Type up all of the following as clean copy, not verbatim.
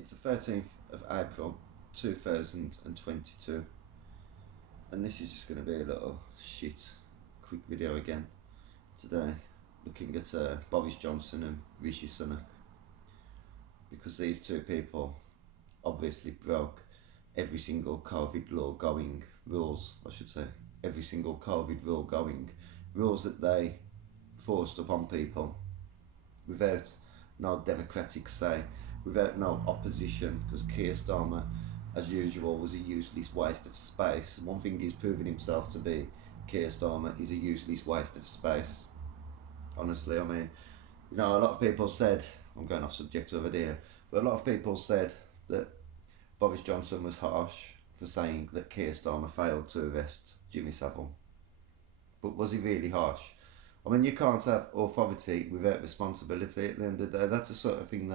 It's the 13th of April 2022, and this is just going to be a little shit quick video again today, looking at Boris Johnson and Rishi Sunak, because these two people obviously broke every single COVID law going, rules, I should say, every single COVID rule going, rules that they forced upon people without no democratic say, without no opposition, because Keir Starmer, as usual, was a useless waste of space. One thing he's proven himself to be, Keir Starmer, is a useless waste of space. Honestly, I mean, a lot of people said, I'm going off subject over there, but a lot of people said that Boris Johnson was harsh for saying that Keir Starmer failed to arrest Jimmy Savile. But was he really harsh? I mean, you can't have authority without responsibility at the end of the day. That's the sort of thing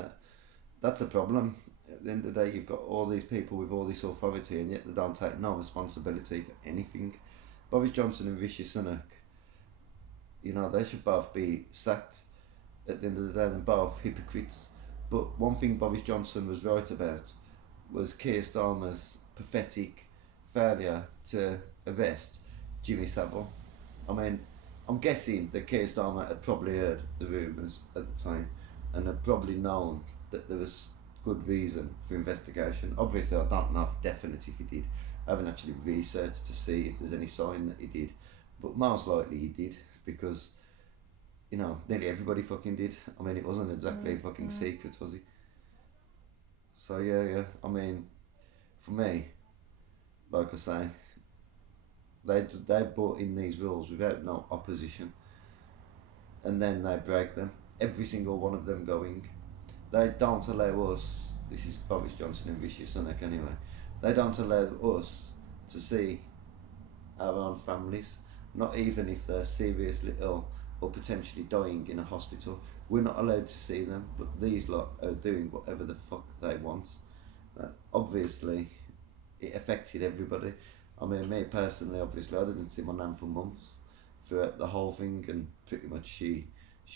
that's a problem. At the end of the day, you've got all these people with all this authority, and yet they don't take no responsibility for anything. Boris Johnson and Rishi Sunak, they should both be sacked. At the end of the day, they're both hypocrites. But one thing Boris Johnson was right about was Keir Starmer's pathetic failure to arrest Jimmy Savile. I mean, I'm guessing that Keir Starmer had probably heard the rumours at the time and had probably known that there was good reason for investigation. Obviously, I don't know for definite if he did. I haven't actually researched to see if there's any sign that he did, but most likely he did, because nearly everybody fucking did. I mean, it wasn't exactly a fucking secret, was it? So yeah. I mean, for me, like I say, they brought in these rules without no opposition, and then they break them. Every single one of them going. They don't allow us. This is Boris Johnson and Rishi Sunak anyway. They don't allow us to see our own families, not even if they're seriously ill or potentially dying in a hospital. We're not allowed to see them, but these lot are doing whatever the fuck they want. Obviously, it affected everybody. I mean, me personally, obviously, I didn't see my nan for months throughout the whole thing, and pretty much she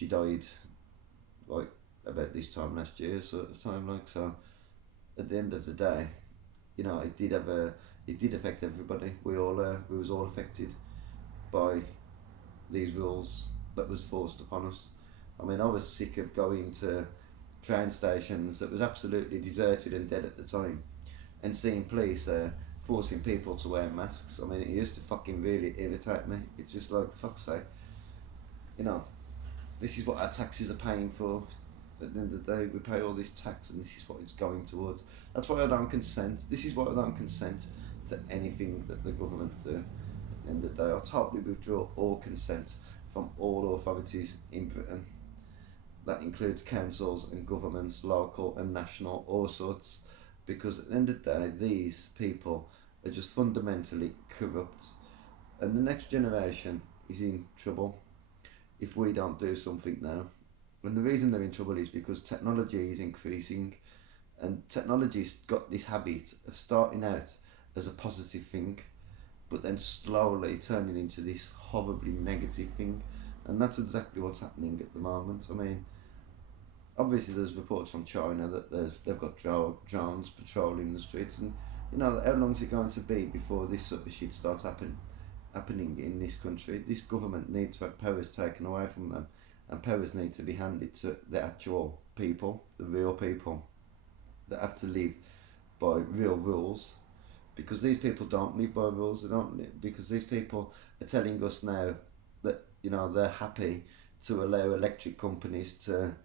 died like about this time last year, sort of time, like. So at the end of the day, it did affect everybody. We was all affected by these rules that was forced upon us. I mean, I was sick of going to train stations that was absolutely deserted and dead at the time, and seeing police forcing people to wear masks. I mean, it used to fucking really irritate me. It's just like, fuck's sake, this is what our taxes are paying for. At the end of the day, we pay all this tax, and this is what it's going towards. That's why I don't consent. This is why I don't consent to anything that the government do. At the end of the day, I totally withdraw all consent from all authorities in Britain. That includes councils and governments, local and national, all sorts, because at the end of the day, these people are just fundamentally corrupt, and the next generation is in trouble if we don't do something now. And the reason they're in trouble is because technology is increasing, and technology's got this habit of starting out as a positive thing, but then slowly turning into this horribly negative thing. And that's exactly what's happening at the moment. I mean, obviously there's reports from China that they've got drones patrolling the streets, and how long is it going to be before this sort of shit starts happening in this country? This government needs to have powers taken away from them, and powers need to be handed to the actual people, the real people that have to live by real rules, because these people don't live by rules. They don't live, because these people are telling us now that they're happy to allow electric companies to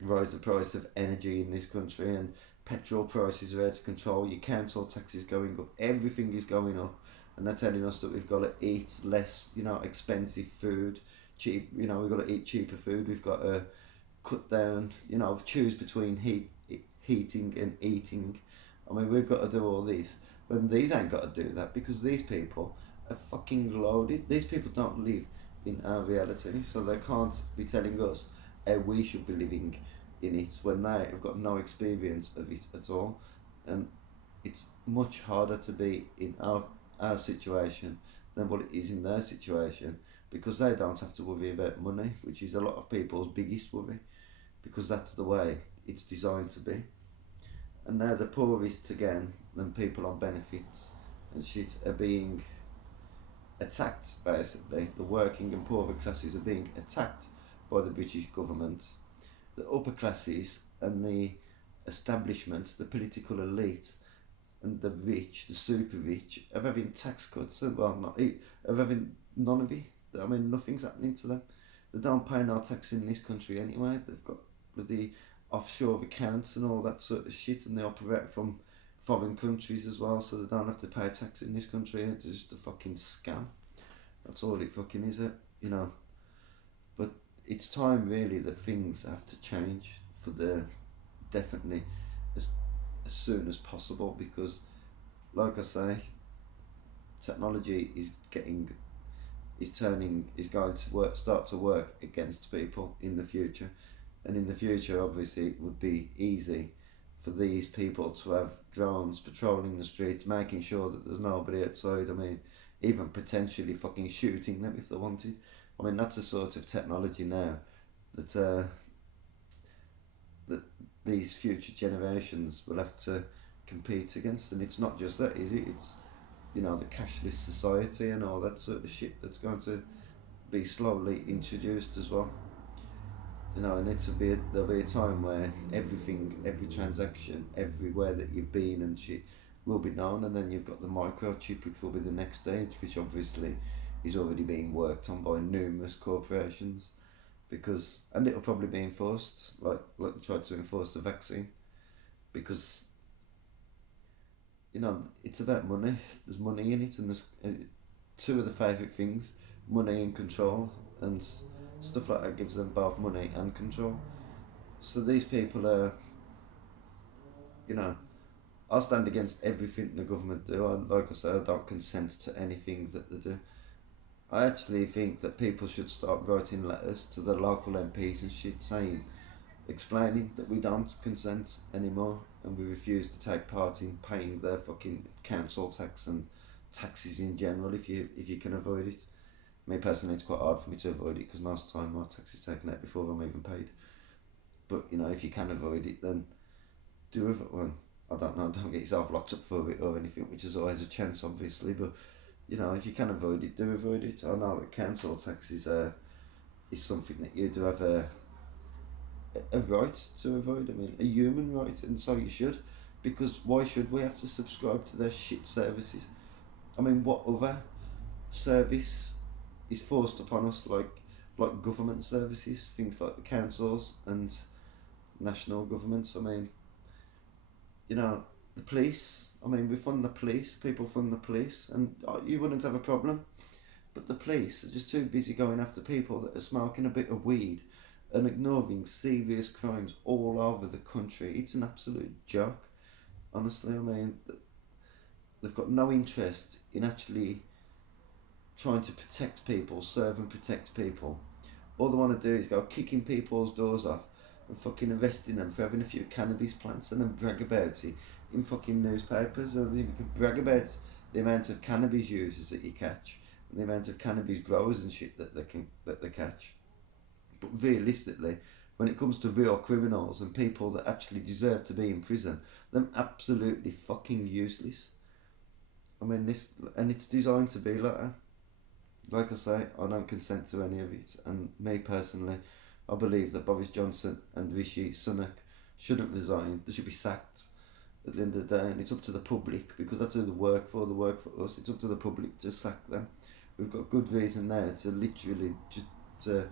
rise the price of energy in this country, and petrol prices are out of control. Your council tax is going up. Everything is going up, and they're telling us that we've got to eat less, expensive food, cheap. We've got to eat cheaper food. We've got to cut down. Choose between heating and eating. I mean, we've got to do all this, but these ain't got to do that, because these people are fucking loaded. These people don't live in our reality, so they can't be telling us how we should be living in it when they have got no experience of it at all. And it's much harder to be in our situation than what it is in their situation, because they don't have to worry about money, which is a lot of people's biggest worry, because that's the way it's designed to be. and now the poorest again and people on benefits and shit are being attacked. Basically, the working and poorer classes are being attacked by the British government. The upper classes and the establishment, the political elite, and the rich, the super rich, are having tax cuts. Well, not are having none of it. I mean, nothing's happening to them. They don't pay no tax in this country anyway. They've got bloody offshore accounts and all that sort of shit, and they operate from foreign countries as well, so they don't have to pay tax in this country. It's just a fucking scam. That's all it fucking is, it, you know. But it's time really that things have to change for the definitely as as soon as possible, because like I say, technology is getting is going to start to work against people in the future, and in the future obviously it would be easy for these people to have drones patrolling the streets, making sure that there's nobody outside. I mean, even potentially fucking shooting them if they wanted. I mean, that's a sort of technology now that that these future generations will have to compete against, and it's not just that, is it? It's, you know, the cashless society and all that sort of shit that's going to be slowly introduced as well. You know, and there'll be a time where everything, every transaction, everywhere that you've been and shit will be known, and then you've got the microchip, which will be the next stage, which obviously is already being worked on by numerous corporations, because and it'll probably be enforced like try to enforce the vaccine, because you know it's about money. There's money in it, and there's two of the favourite things: money and control, and stuff like that gives them both money and control. So these people are, you know, I'll stand against everything the government do. Like I said, I don't consent to anything that they do. I actually think that people should start writing letters to the local MPs and shit, saying, explaining that we don't consent anymore and we refuse to take part in paying their fucking council tax and taxes in general if you can avoid it. Me personally, it's quite hard for me to avoid it because most of the time my tax is taken out before I'm even paid. But you know, if you can avoid it, then do with it. Well, I don't know, don't get yourself locked up for it or anything, which is always a chance, obviously. But you know, if you can avoid it, do avoid it. I know that council tax is something that you do have a right to avoid. I mean, a human right, and so you should, because why should we have to subscribe to their shit services? I mean, what other service is forced upon us, like government services, things like the councils and national governments? I mean, you know, the police. I mean, we fund the police. People fund the police, and you wouldn't have a problem. But the police are just too busy going after people that are smoking a bit of weed and ignoring serious crimes all over the country. It's an absolute joke, honestly. I mean, they've got no interest in actually trying to protect people, serve and protect people. All they want to do is go kicking people's doors off and fucking arresting them for having a few cannabis plants, and then brag about it in fucking newspapers. And you can brag about the amount of cannabis users that you catch and the amount of cannabis growers and shit that they catch. But realistically, when it comes to real criminals and people that actually deserve to be in prison, they're absolutely fucking useless. I mean, this, and it's designed to be like that. Like I say, I don't consent to any of it, and me personally, I believe that Boris Johnson and Rishi Sunak shouldn't resign. They should be sacked at the end of the day, and it's up to the public, because that's who they work for. They work for us. It's up to the public to sack them. We've got good reason now to literally to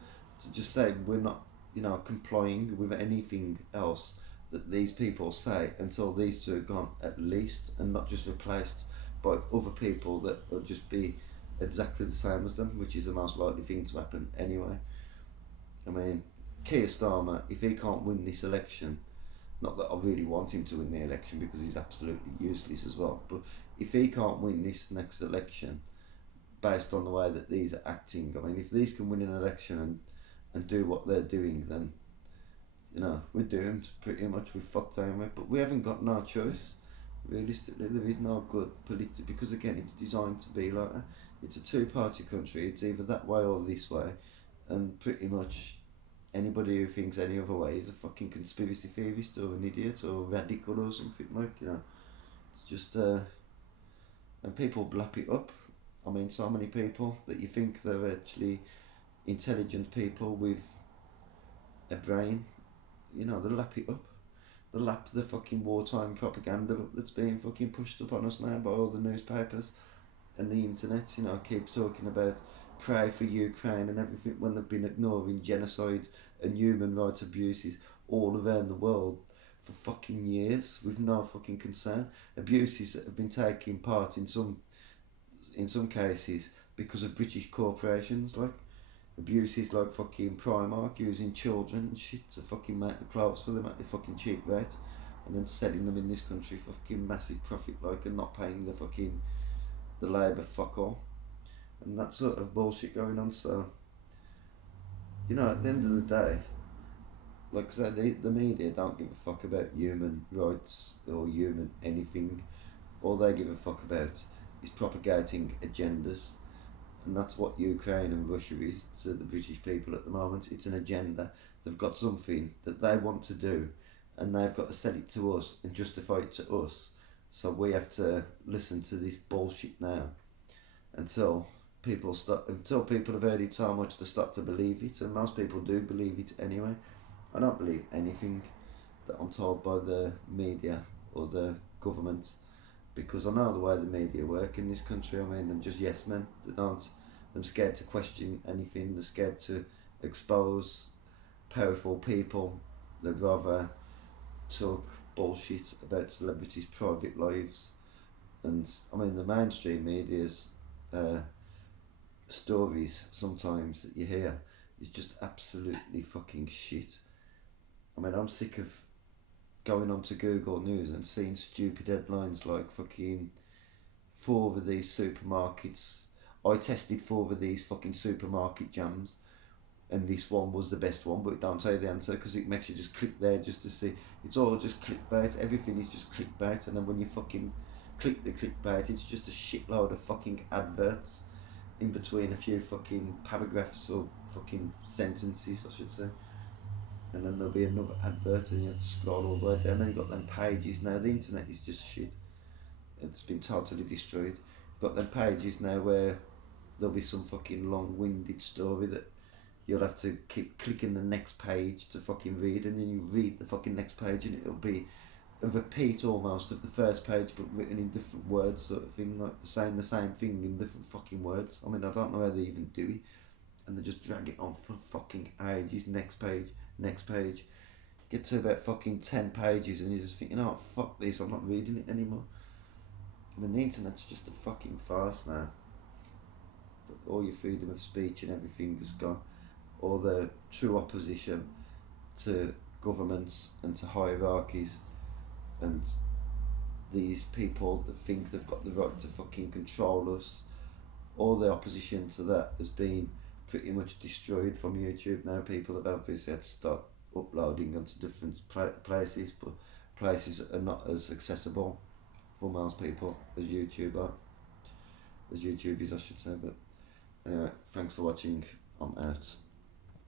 just say we're not, you know, complying with anything else that these people say until these two are gone at least, and not just replaced by other people that will just be exactly the same as them, which is the most likely thing to happen anyway. I mean, Keir Starmer, if he can't win this election, not that I really want him to win the election because he's absolutely useless as well, but if he can't win this next election based on the way that these are acting, I mean, if these can win an election and do what they're doing, then, you know, we're doomed pretty much. We're fucked anyway, but we haven't got no choice. Realistically, there is no good because again, it's designed to be like that. It's a two-party country. It's either that way or this way, and pretty much anybody who thinks any other way is a fucking conspiracy theorist or an idiot or radical or something, like, you know. It's just, and people blap it up. I mean, so many people that you think they're actually intelligent people with a brain, you know, they lap it up. They lap the fucking wartime propaganda that's being fucking pushed upon us now by all the newspapers and the internet. You know, keeps talking about pray for Ukraine and everything when they've been ignoring genocide and human rights abuses all around the world for fucking years with no fucking concern. Abuses that have been taking part in some cases because of British corporations, like abuses like fucking Primark using children and shit to fucking make the clothes for them at a fucking cheap rate and then selling them in this country for fucking massive profit, like, and not paying the labour fuck all. And that sort of bullshit going on. So, you know, at the end of the day, like I said, the media don't give a fuck about human rights or human anything. All they give a fuck about is propagating agendas. And that's what Ukraine and Russia is to the British people at the moment. It's an agenda. They've got something that they want to do, and they've got to sell it to us and justify it to us. So we have to listen to this bullshit now until until people have heard it so much they start to believe it, and most people do believe it anyway. I don't believe anything that I'm told by the media or the government, because I know the way the media work in this country. I mean, they're just yes men. They don't. They're scared to question anything. They're scared to expose powerful people. They'd rather talk bullshit about celebrities' private lives. And I mean, the mainstream media's uh, stories sometimes that you hear is just absolutely fucking shit. I mean, I'm sick of going onto Google News and seeing stupid headlines like fucking four of these supermarkets. I tested four of these fucking supermarket jams, and this one was the best one, but it don't tell you the answer because it makes you just click there just to see. It's all just clickbait. Everything is just clickbait, and then when you fucking click the clickbait, it's just a shitload of fucking adverts in between a few fucking paragraphs or fucking sentences, I should say. And then there'll be another advert, and you have to scroll all the way down. Then you got them pages. Now the internet is just shit. It's been totally destroyed. You've got them pages now where there'll be some fucking long-winded story that you'll have to keep clicking the next page to fucking read, and then you read the fucking next page, and it'll be a repeat almost of the first page, but written in different words, sort of thing, like saying the same thing in different fucking words. I mean, I don't know how they even do it, and they just drag it on for fucking ages. Next page, next page. Get to about fucking 10 pages, and you're just thinking, oh fuck this, I'm not reading it anymore. I mean, the internet's just a fucking farce now. But all your freedom of speech and everything is gone. All the true opposition to governments and to hierarchies and these people that think they've got the right to fucking control us, all the opposition to that has been pretty much destroyed from YouTube now. People have obviously had to start uploading onto different places, but places that are not as accessible for most people as YouTube are. As YouTube is, I should say. But anyway, thanks for watching. I'm out.